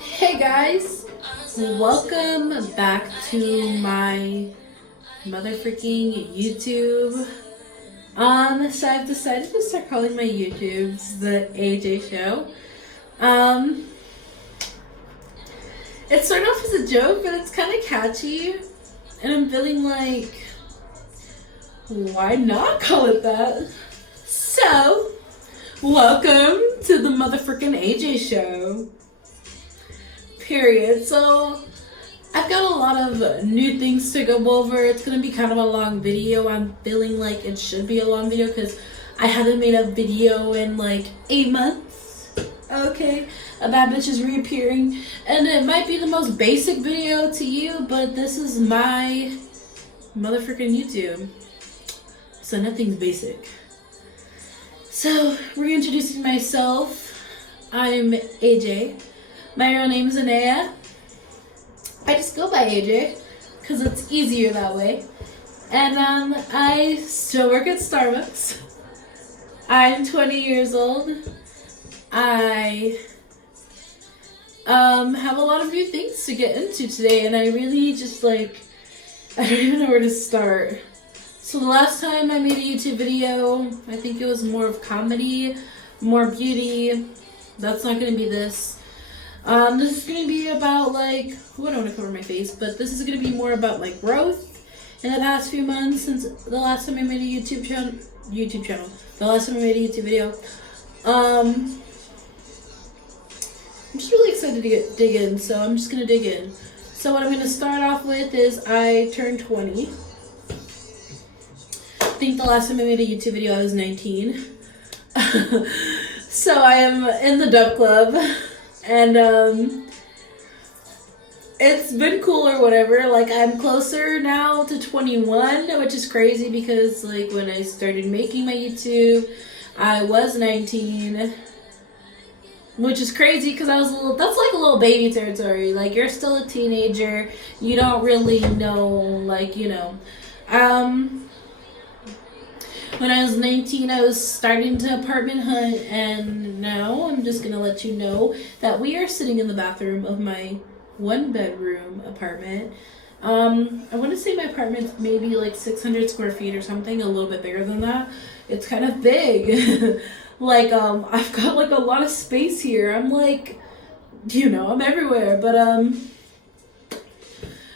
Hey guys, welcome back to my motherfucking YouTube. So I've decided to start calling my YouTubes the AJ Show. It started off as a joke, but it's kind of catchy, and I'm feeling like, why not call it that? So, welcome to the motherfucking AJ Show. Period. So, I've got a lot of new things to go over. It's going to be kind of a long video. I'm feeling like it should be a long video because I haven't made a video in like 8 months. Okay. A bad bitch is reappearing. And it might be the most basic video to you, but this is my motherfucking YouTube. So nothing's basic. So, reintroducing myself. I'm AJ. My real name is Anaya. I just go by AJ because it's easier that way. And I still work at Starbucks. I'm 20 years old. I have a lot of new things to get into today, and I really just I don't even know where to start. So the last time I made a YouTube video, I think it was more of comedy, more beauty. That's not going to be this. This is going to be about I don't want to cover my face, but this is going to be more about growth in the past few months since the last time I made a YouTube channel. The last time I made a YouTube video. I'm just really excited to dig in, so I'm just going to dig in. So what I'm going to start off with is I turned 20. I think the last time I made a YouTube video I was 19. So I am in the Dub Club. And it's been cool or whatever. I'm closer now to 21, which is crazy because when I started making my YouTube, I was 19, which is crazy because I was that's like a little baby territory. You're still a teenager. You don't really know, when I was 19, I was starting to apartment hunt, and now I'm just going to let you know that we are sitting in the bathroom of my one-bedroom apartment. I want to say my apartment's maybe 600 square feet or something, a little bit bigger than that. It's kind of big. I've got a lot of space here. I'm I'm everywhere, but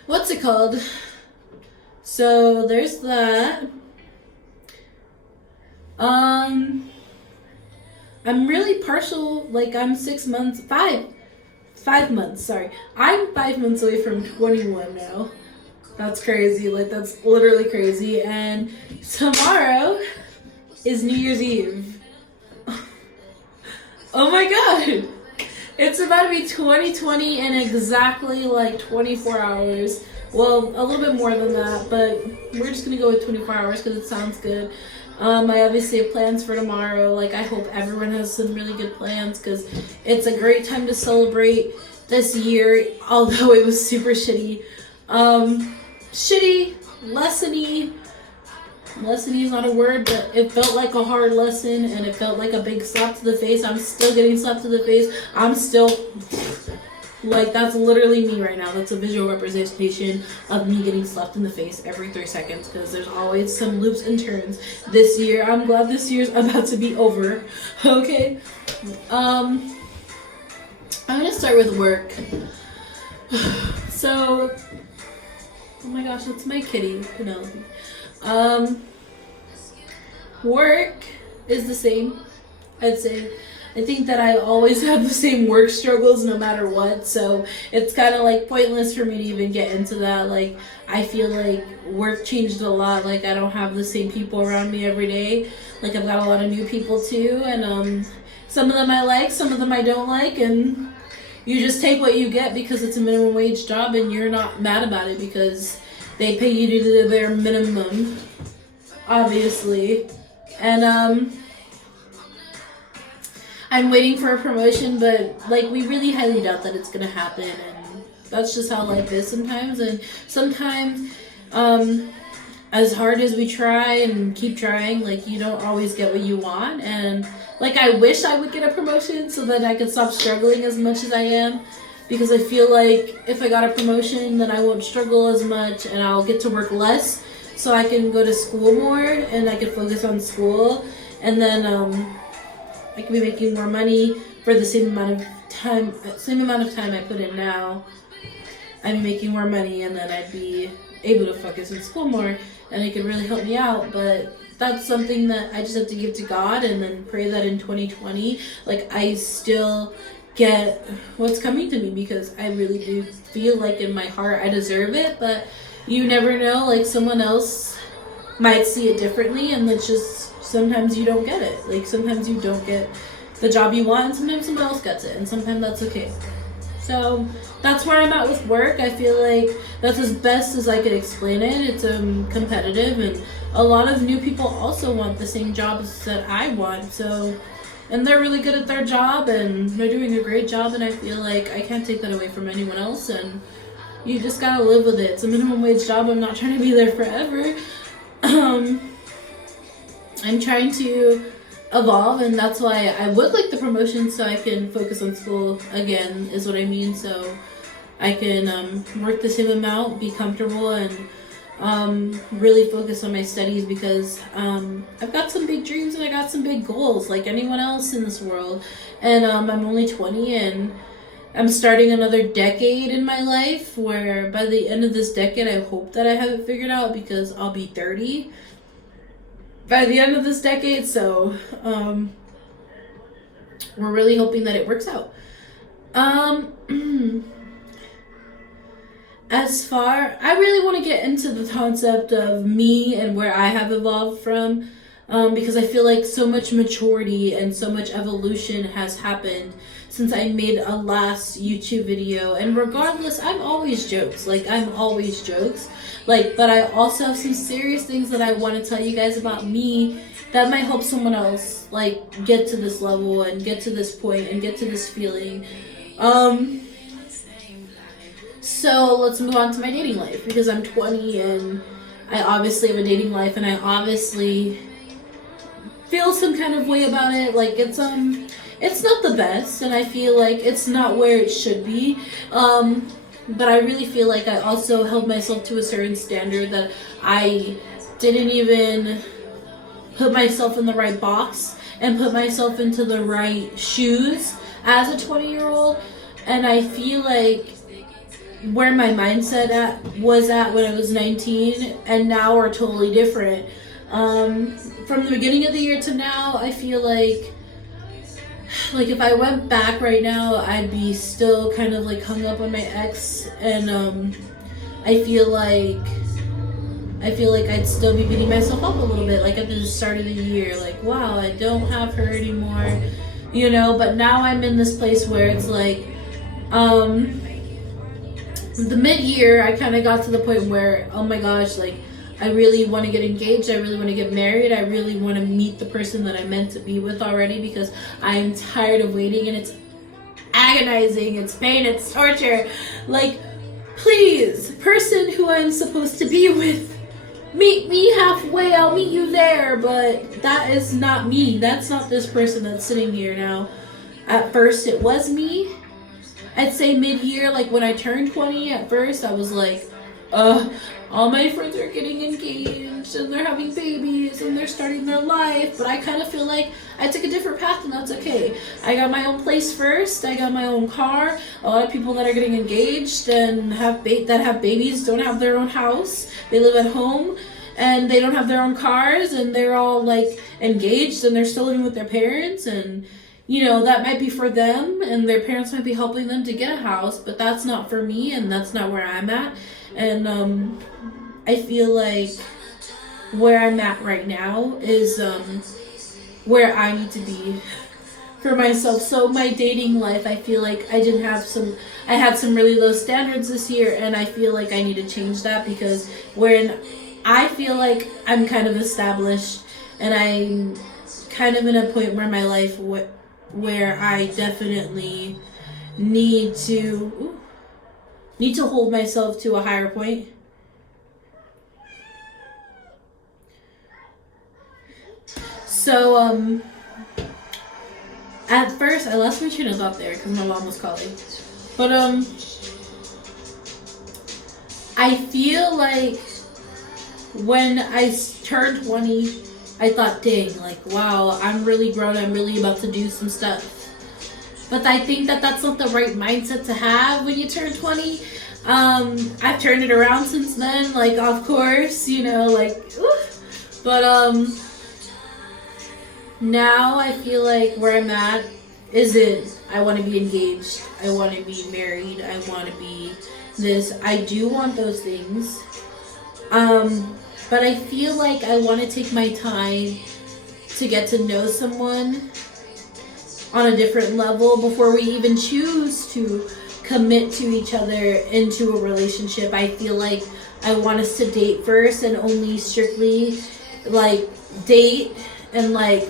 what's it called? So there's that. I'm really partial, I'm 5 months, sorry. I'm 5 months away from 21 now. That's crazy, that's literally crazy, and tomorrow is New Year's Eve. Oh my god! It's about to be 2020 in exactly 24 hours. Well, a little bit more than that, but we're just gonna go with 24 hours because it sounds good. I obviously have plans for tomorrow. I hope everyone has some really good plans because it's a great time to celebrate this year, although it was super shitty. Shitty, lessony. Lessony is not a word, but it felt like a hard lesson and it felt like a big slap to the face. I'm still getting slapped to the face. I'm still... that's literally me right now. That's a visual representation of me getting slapped in the face every 3 seconds because there's always some loops and turns. This year, I'm glad this year's about to be over. Okay? I'm gonna start with work. So, oh my gosh, that's my kitty, Penelope. Work is the same, I'd say. I think that I always have the same work struggles no matter what, so it's kind of pointless for me to even get into that. I feel work changed a lot. I don't have the same people around me every day. I've got a lot of new people too, and some of them I like, some of them I don't like, and you just take what you get because it's a minimum wage job and you're not mad about it because they pay you to their minimum, obviously. And I'm waiting for a promotion, but we really highly doubt that it's gonna happen, and that's just how life is sometimes. And sometimes, as hard as we try and keep trying, you don't always get what you want. And I wish I would get a promotion so that I could stop struggling as much as I am, because I feel like if I got a promotion, then I won't struggle as much and I'll get to work less, so I can go to school more and I can focus on school, and then I can be making more money for the same amount of time I put in now. I'd be making more money, and then I'd be able to focus on school more, and it could really help me out. But that's something that I just have to give to God, and then pray that in 2020, like, I still get what's coming to me, because I really do feel like in my heart I deserve it. But you never know, like, someone else might see it differently, and it's just sometimes you don't get it. Like, sometimes you don't get the job you want, and sometimes someone else gets it, and sometimes that's okay. So that's where I'm at with work. I feel like that's as best as I could explain it. It's competitive, and a lot of new people also want the same jobs that I want. So, and they're really good at their job, and they're doing a great job, and I feel like I can't take that away from anyone else, and you just gotta live with it. It's a minimum wage job. I'm not trying to be there forever. I'm trying to evolve, and that's why I would like the promotion, so I can focus on school again, is what I mean. So I can work the same amount, be comfortable, and really focus on my studies, because I've got some big dreams and I got some big goals like anyone else in this world. And I'm only 20, and I'm starting another decade in my life, where by the end of this decade I hope that I have it figured out, because I'll be 30 by the end of this decade. So we're really hoping that it works out. I really want to get into the concept of me and where I have evolved from, because I feel like so much maturity and so much evolution has happened since I made a last YouTube video. And regardless, I'm always jokes. But I also have some serious things that I want to tell you guys about me that might help someone else, like, get to this level and get to this point and get to this feeling. So let's move on to my dating life, because I'm 20 and I obviously have a dating life, and I obviously feel some kind of way about it. Like, it's not the best, and I feel like it's not where it should be. But I really feel like I also held myself to a certain standard, that I didn't even put myself in the right box and put myself into the right shoes as a 20-year-old. And I feel like where my mindset was at when I was 19 and now are totally different. From the beginning of the year to now, I feel like if I went back right now, I'd be still kind of like hung up on my ex, and I feel like I'd still be beating myself up a little bit, like at the start of the year, like, wow, I don't have her anymore, you know. But now I'm in this place where it's like, the mid-year, I kind of got to the point where, oh my gosh, like, I really want to get engaged, I really want to get married, I really want to meet the person that I'm meant to be with already, because I'm tired of waiting, and it's agonizing, it's pain, it's torture. Like, please, person who I'm supposed to be with, meet me halfway, I'll meet you there. But that is not me. That's not this person that's sitting here now. At first it was me. I'd say mid-year, like when I turned 20, at first I was like, all my friends are getting engaged and they're having babies and they're starting their life. But I kind of feel like I took a different path, and that's okay. I got my own place first. I got my own car. A lot of people that are getting engaged and have babies don't have their own house. They live at home and they don't have their own cars, and they're all like engaged and they're still living with their parents. And you know, that might be for them, and their parents might be helping them to get a house, but that's not for me, and that's not where I'm at. And I feel like where I'm at right now is where I need to be for myself. So my dating life, I feel like I had some really low standards this year, and I feel like I need to change that, because when I feel like I'm kind of established and I'm kind of in a point where my life where I definitely need to hold myself to a higher point. So at first I lost my train of thought there because my mom was calling. But I feel like when I turned 20, I thought, dang, like, wow, I'm really grown. I'm really about to do some stuff. But I think that that's not the right mindset to have when you turn 20. I've turned it around since then, like, of course, you know, like, but now I feel like where I'm at isn't, I want to be engaged, I want to be married, I want to be this. I do want those things, but I feel like I want to take my time to get to know someone on a different level before we even choose to commit to each other into a relationship. I feel like I want us to date first and only strictly like date and like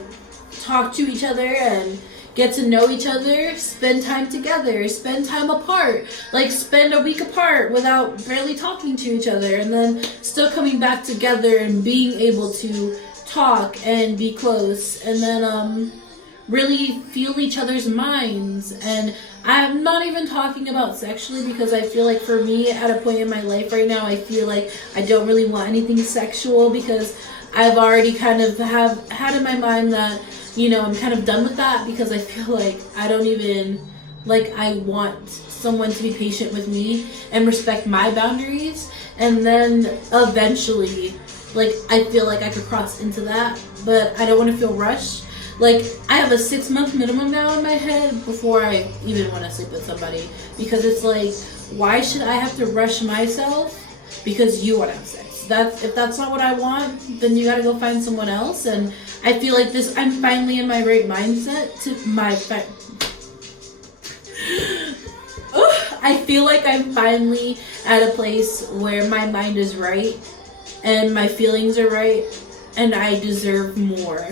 talk to each other and get to know each other, spend time together, spend time apart, like spend a week apart without barely talking to each other, and then still coming back together and being able to talk and be close, and then really feel each other's minds. And I'm not even talking about sexually, because I feel like for me at a point in my life right now, I feel like I don't really want anything sexual, because I've already kind of have had in my mind that, you know, I'm kind of done with that, because I feel like I don't even, like, I want someone to be patient with me and respect my boundaries, and then eventually, like, I feel like I could cross into that, but I don't want to feel rushed. Like, I have a 6-month minimum now in my head before I even want to sleep with somebody, because it's like, why should I have to rush myself because you want to have sex? If that's not what I want, then you gotta go find someone else. And I feel like I'm finally in my right mindset I feel like I'm finally at a place where my mind is right and my feelings are right, and I deserve more.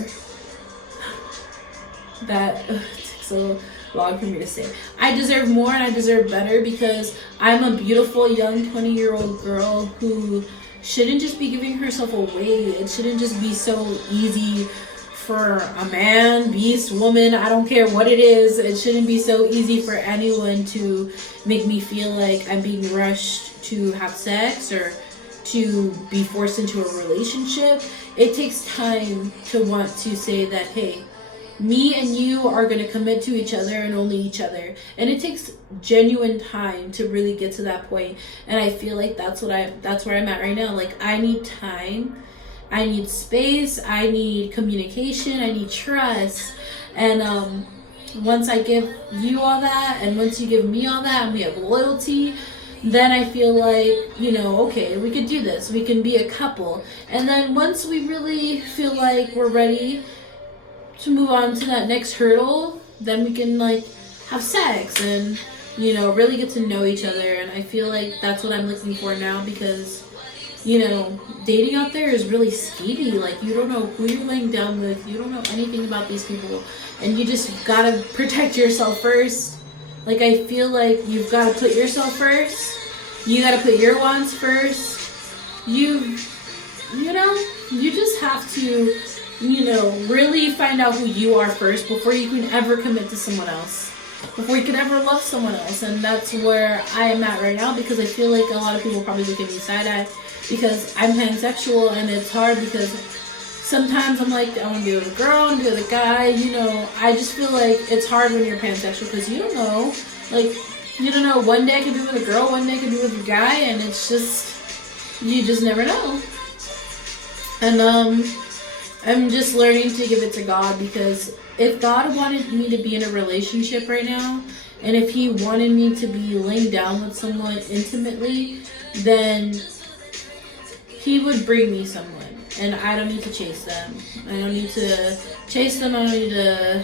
That takes so long for me to say. I deserve more and I deserve better, because I'm a beautiful young 20-year-old girl who shouldn't just be giving herself away. It shouldn't just be so easy for a man, beast, woman, I don't care what it is. It shouldn't be so easy for anyone to make me feel like I'm being rushed to have sex or to be forced into a relationship. It takes time to want to say that, hey, me and you are going to commit to each other and only each other. And it takes genuine time to really get to that point. And I feel like that's where I'm at right now. Like, I need time, I need space, I need communication, I need trust. And once I give you all that, and once you give me all that, and we have loyalty, then I feel like, you know, okay, we could do this. We can be a couple. And then once we really feel like we're ready to move on to that next hurdle, then we can like have sex and, you know, really get to know each other. And I feel like that's what I'm looking for now, because, you know, dating out there is really skeevy. Like, you don't know who you're laying down with, you don't know anything about these people, and you just gotta protect yourself first. Like, I feel like you've gotta put yourself first, you gotta put your wants first, you know, you just have to, you know, really find out who you are first before you can ever commit to someone else, before you can ever love someone else. And that's where I am at right now, because I feel like a lot of people probably look at me side-eye because I'm pansexual, and it's hard because sometimes I'm like, I want to be with a girl, I want to be with a guy, you know. I just feel like it's hard when you're pansexual, because you don't know, like, you don't know, one day I could be with a girl, one day I could be with a guy, and it's just, you just never know. And I'm just learning to give it to God, because if God wanted me to be in a relationship right now, and if He wanted me to be laying down with someone intimately, then He would bring me someone. And I don't need to chase them. I don't need to chase them. I don't need to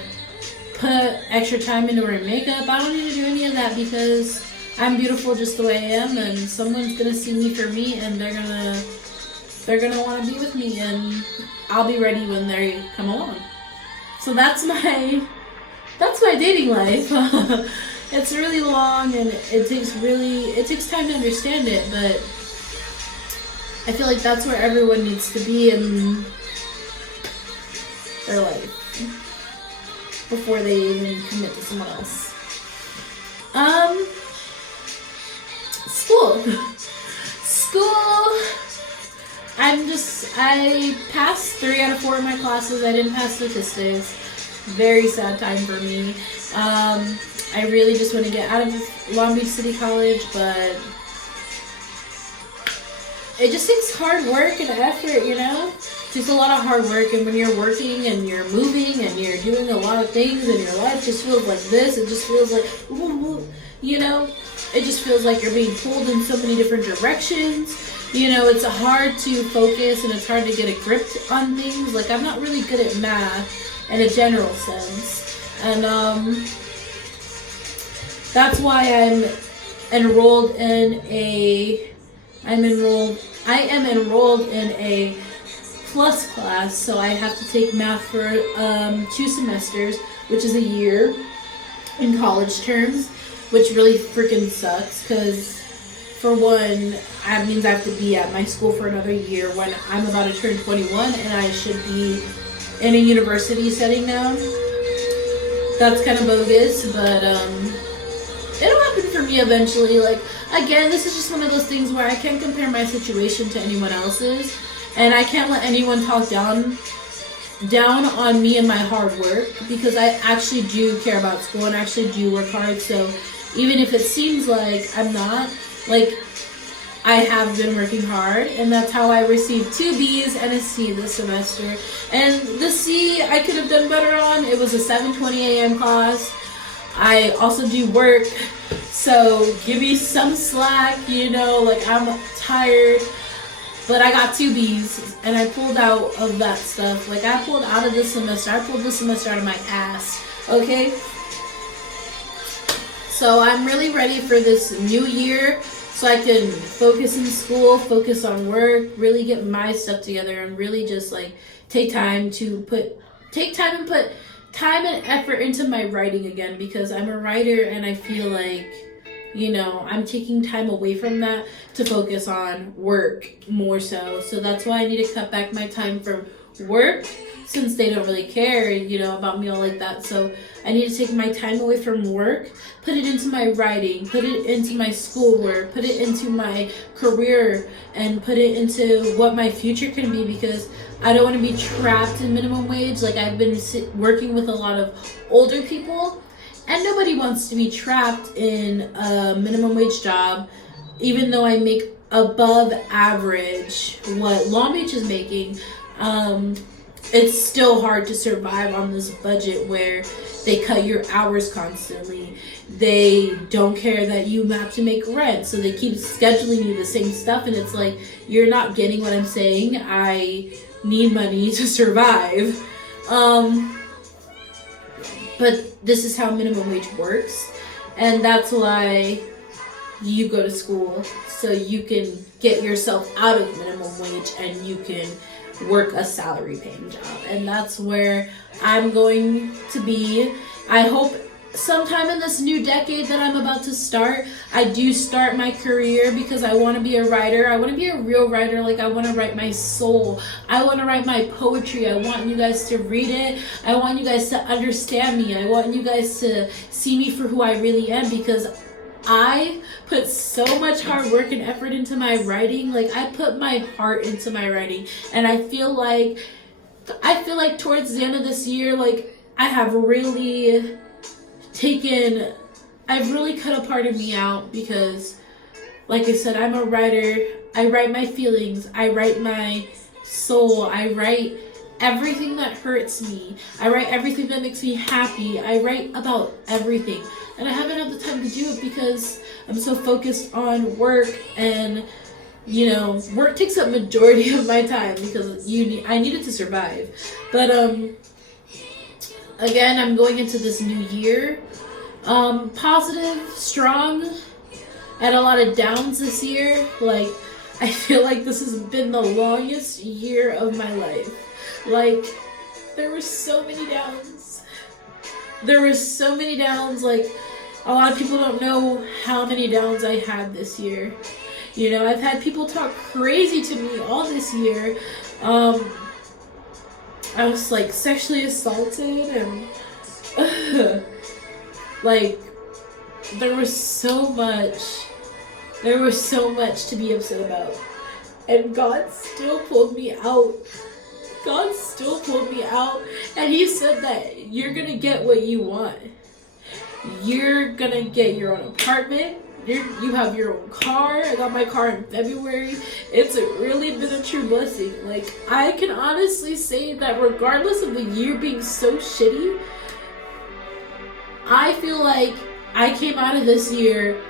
put extra time into wearing makeup. I don't need to do any of that, because I'm beautiful just the way I am, and someone's going to see me for me, and they're gonna want to be with me, and I'll be ready when they come along. So that's my dating life. It's really long, and it takes time to understand it, but I feel like that's where everyone needs to be in their life before they even commit to someone else. School. School. I passed 3 out of 4 of my classes. I didn't pass statistics. Very sad time for me. I really just want to get out of Long Beach City College, but it just takes hard work and effort, you know? Just a lot of hard work, and when you're working and you're moving and you're doing a lot of things and your life just feels like this, it just feels like, you know? It just feels like you're being pulled in so many different directions. You know, it's hard to focus and it's hard to get a grip on things. Like, I'm not really good at math in a general sense. And that's why I am enrolled in a plus class, so I have to take math for 2 semesters, which is a year in college terms, which really freaking sucks, because for one, that means I have to be at my school for another year when I'm about to turn 21 and I should be in a university setting now. That's kind of bogus, but it'll happen for me eventually. Like, again, this is just one of those things where I can't compare my situation to anyone else's, and I can't let anyone talk down on me and my hard work, because I actually do care about school and actually do work hard. So even if it seems like I'm not, like, I have been working hard, and that's how I received 2 B's and a C this semester. And the C I could have done better on. It was a 7:20 a.m. class. I also do work, so give me some slack, you know, like, I'm tired, but I got 2 B's, and I pulled out of that stuff. Like, I pulled out of this semester. I pulled this semester out of my ass, okay? So I'm really ready for this new year, so I can focus in school, focus on work, really get my stuff together, and really just, like, take time and put time and effort into my writing again, because I'm a writer and I feel like, you know, I'm taking time away from that to focus on work more so. So that's why I need to cut back my time from work, since they don't really care, you know, about me all like that. So I need to take my time away from work, put it into my writing, put it into my schoolwork, put it into my career, and put it into what my future can be, because I don't want to be trapped in minimum wage. Like, I've been working with a lot of older people, and nobody wants to be trapped in a minimum wage job, even though I make above average what Long Beach is making. It's still hard to survive on this budget where they cut your hours constantly. They don't care that you have to make rent, so they keep scheduling you the same stuff, and it's like, you're not getting what I'm saying. I need money to survive. But this is how minimum wage works, and that's why you go to school, so you can get yourself out of minimum wage and you can work a salary paying job. And that's where I'm going to be. I hope sometime in this new decade that I'm about to start, I do start my career, because I want to be a writer. I want to be a real writer. Like, I want to write my soul. I want to write my poetry. I want you guys to read it. I want you guys to understand me. I want you guys to see me for who I really am, because I put so much hard work and effort into my writing. Like, I put my heart into my writing, and I feel like towards the end of this year, like, I've really cut a part of me out, because, like I said, I'm a writer. I write my feelings. I write my soul. I write everything that hurts me. I write everything that makes me happy. I write about everything. And I haven't had the time to do it because I'm so focused on work, and, you know, work takes up majority of my time, because I need it to survive. But again, I'm going into this new year positive, strong. I had a lot of downs this year. Like, I feel like this has been the longest year of my life. Like, there were so many downs. Like, a lot of people don't know how many downs I had this year. You know, I've had people talk crazy to me all this year. I was, like, sexually assaulted, and like, there was so much There was so much to be upset about. And God still pulled me out. God still pulled me out. And he said that you're going to get what you want. You're going to get your own apartment. You have your own car. I got my car in February. It's really been a true blessing. Like, I can honestly say that regardless of the year being so shitty, I feel like I came out of this year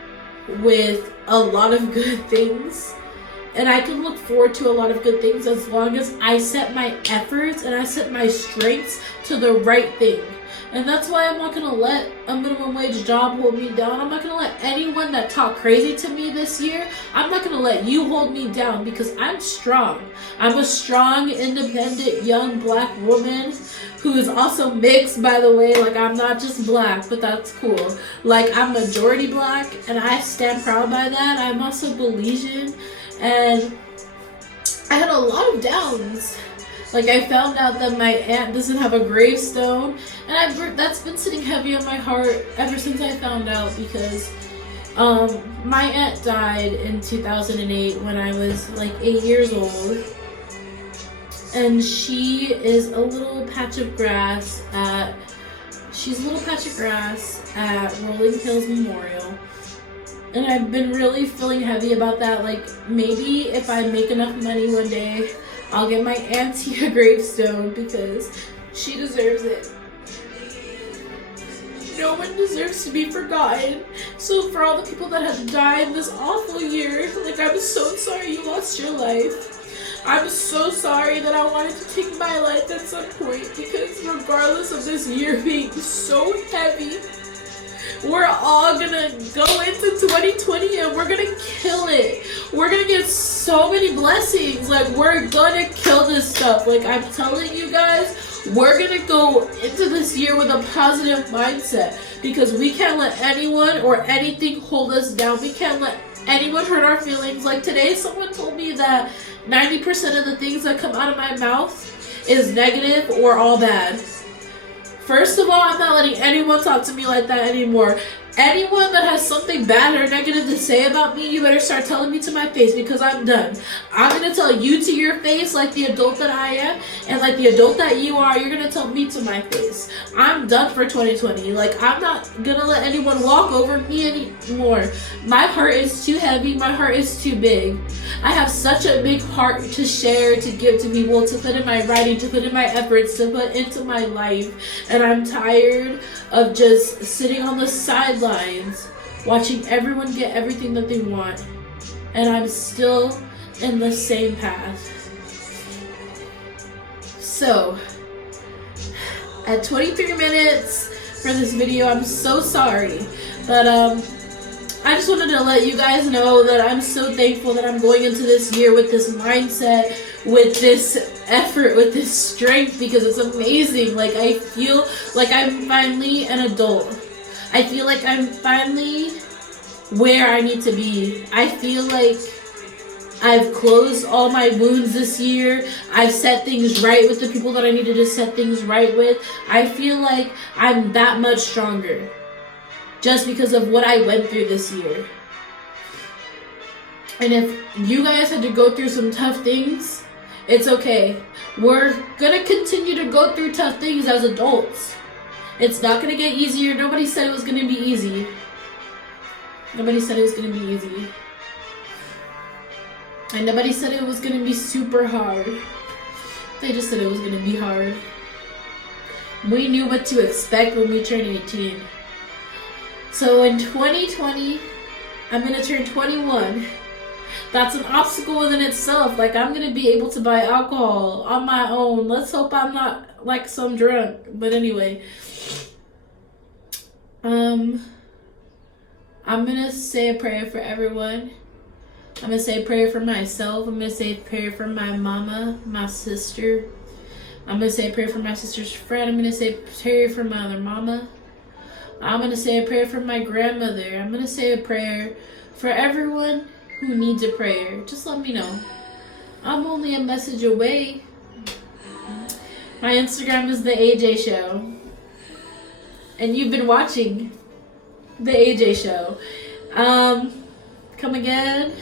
with a lot of good things. And I can look forward to a lot of good things as long as I set my efforts and I set my strengths to the right thing. And that's why I'm not going to let a minimum wage job hold me down. I'm not going to let anyone that talked crazy to me this year, I'm not going to let you hold me down because I'm strong. I'm a strong, independent, young black woman who is also mixed, by the way. Like, I'm not just black, but that's cool. Like, I'm majority black, and I stand proud by that. I'm also Belizean, and I had a lot of downs. Like, I found out that my aunt doesn't have a gravestone, and that's been sitting heavy on my heart ever since I found out, because my aunt died in 2008 when I was like 8 years old, and she is a little patch of grass at Rolling Hills Memorial. And I've been really feeling heavy about that. Like, maybe if I make enough money one day, I'll get my auntie a gravestone because she deserves it. No one deserves to be forgotten. So for all the people that have died this awful year, like, I'm so sorry you lost your life. I'm so sorry that I wanted to take my life at some point, because regardless of this year being so heavy, we're all gonna go into 2020 and we're gonna kill it. We're gonna get so many blessings. Like, we're gonna kill this stuff. Like, I'm telling you guys, we're gonna go into this year with a positive mindset, because we can't let anyone or anything hold us down. We can't let anyone hurt our feelings. Like, today someone told me that 90% of the things that come out of my mouth is negative or all bad. First of all, I'm not letting anyone talk to me like that anymore. Anyone that has something bad or negative to say about me, you better start telling me to my face, because I'm done. I'm going to tell you to your face, like the adult that I am, and like the adult that you are, you're going to tell me to my face. I'm done for 2020. Like, I'm not going to let anyone walk over me anymore. My heart is too heavy. My heart is too big. I have such a big heart to share, to give to people, to put in my writing, to put in my efforts, to put into my life. And I'm tired of just sitting on the sidelines, watching everyone get everything that they want. And I'm still in the same path. So, at 23 minutes for this video, I'm so sorry. But, I just wanted to let you guys know that I'm so thankful that I'm going into this year with this mindset, with this effort, with this strength, because it's amazing. Like, I feel like I'm finally an adult. I feel like I'm finally where I need to be. I feel like I've closed all my wounds this year. I've set things right with the people that I needed to set things right with. I feel like I'm that much stronger, just because of what I went through this year. And if you guys had to go through some tough things, it's okay. We're gonna continue to go through tough things as adults. It's not gonna get easier. Nobody said it was gonna be easy. Nobody said it was gonna be easy. And nobody said it was gonna be super hard. They just said it was gonna be hard. We knew what to expect when we turned 18. So in 2020, I'm going to turn 21. That's an obstacle within itself. Like, I'm going to be able to buy alcohol on my own. Let's hope I'm not like some drunk. But anyway, I'm going to say a prayer for everyone. I'm going to say a prayer for myself. I'm going to say a prayer for my mama, my sister. I'm going to say a prayer for my sister's friend. I'm going to say a prayer for my other mama. I'm going to say a prayer for my grandmother. I'm going to say a prayer for everyone who needs a prayer. Just let me know. I'm only a message away. My Instagram is The AJ Show. And you've been watching The AJ Show. come again.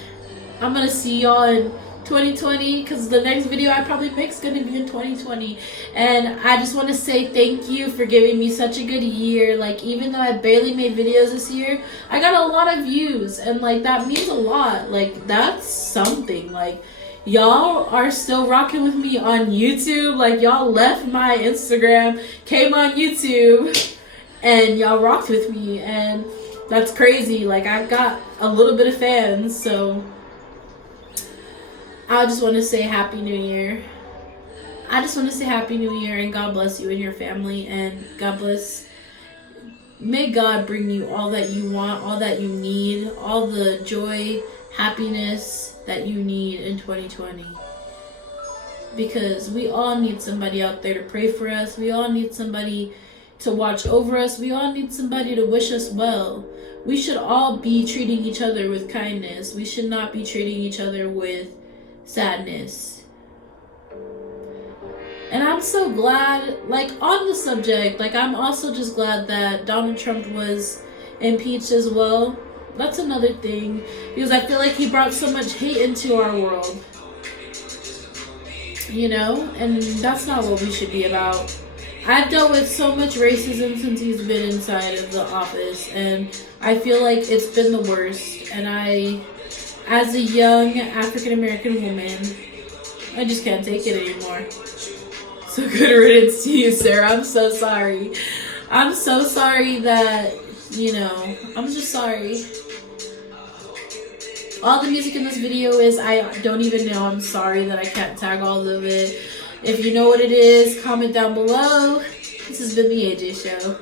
I'm gonna see y'all in 2020 because the next video I probably make is gonna be in 2020. And I just want to say thank you for giving me such a good year. Like, even though I barely made videos this year, I got a lot of views, and like that means a lot. Like, that's something. Like, y'all are still rocking with me on YouTube. Like, y'all left my Instagram, came on YouTube, and y'all rocked with me, and that's crazy. Like, I've got a little bit of fans, so I just want to say Happy New Year. I just want to say Happy New Year, and God bless you and your family, and God bless. May God bring you all that you want, all that you need, all the joy, happiness that you need in 2020. Because we all need somebody out there to pray for us. We all need somebody to watch over us. We all need somebody to wish us well. We should all be treating each other with kindness. We should not be treating each other with sadness. And I'm so glad, like, on the subject, like, I'm also just glad that Donald Trump was impeached as well. That's another thing, because I feel like he brought so much hate into our world, you know, and that's not what we should be about. I've dealt with so much racism since he's been inside of the office, and I feel like it's been the worst. And I, as a young African-American woman, I just can't take it anymore. So good riddance to you, Sarah. I'm so sorry. I'm so sorry that, you know, I'm just sorry. All the music in this video is, I don't even know. I'm sorry that I can't tag all of it. If you know what it is, comment down below. This has been the AJ Show.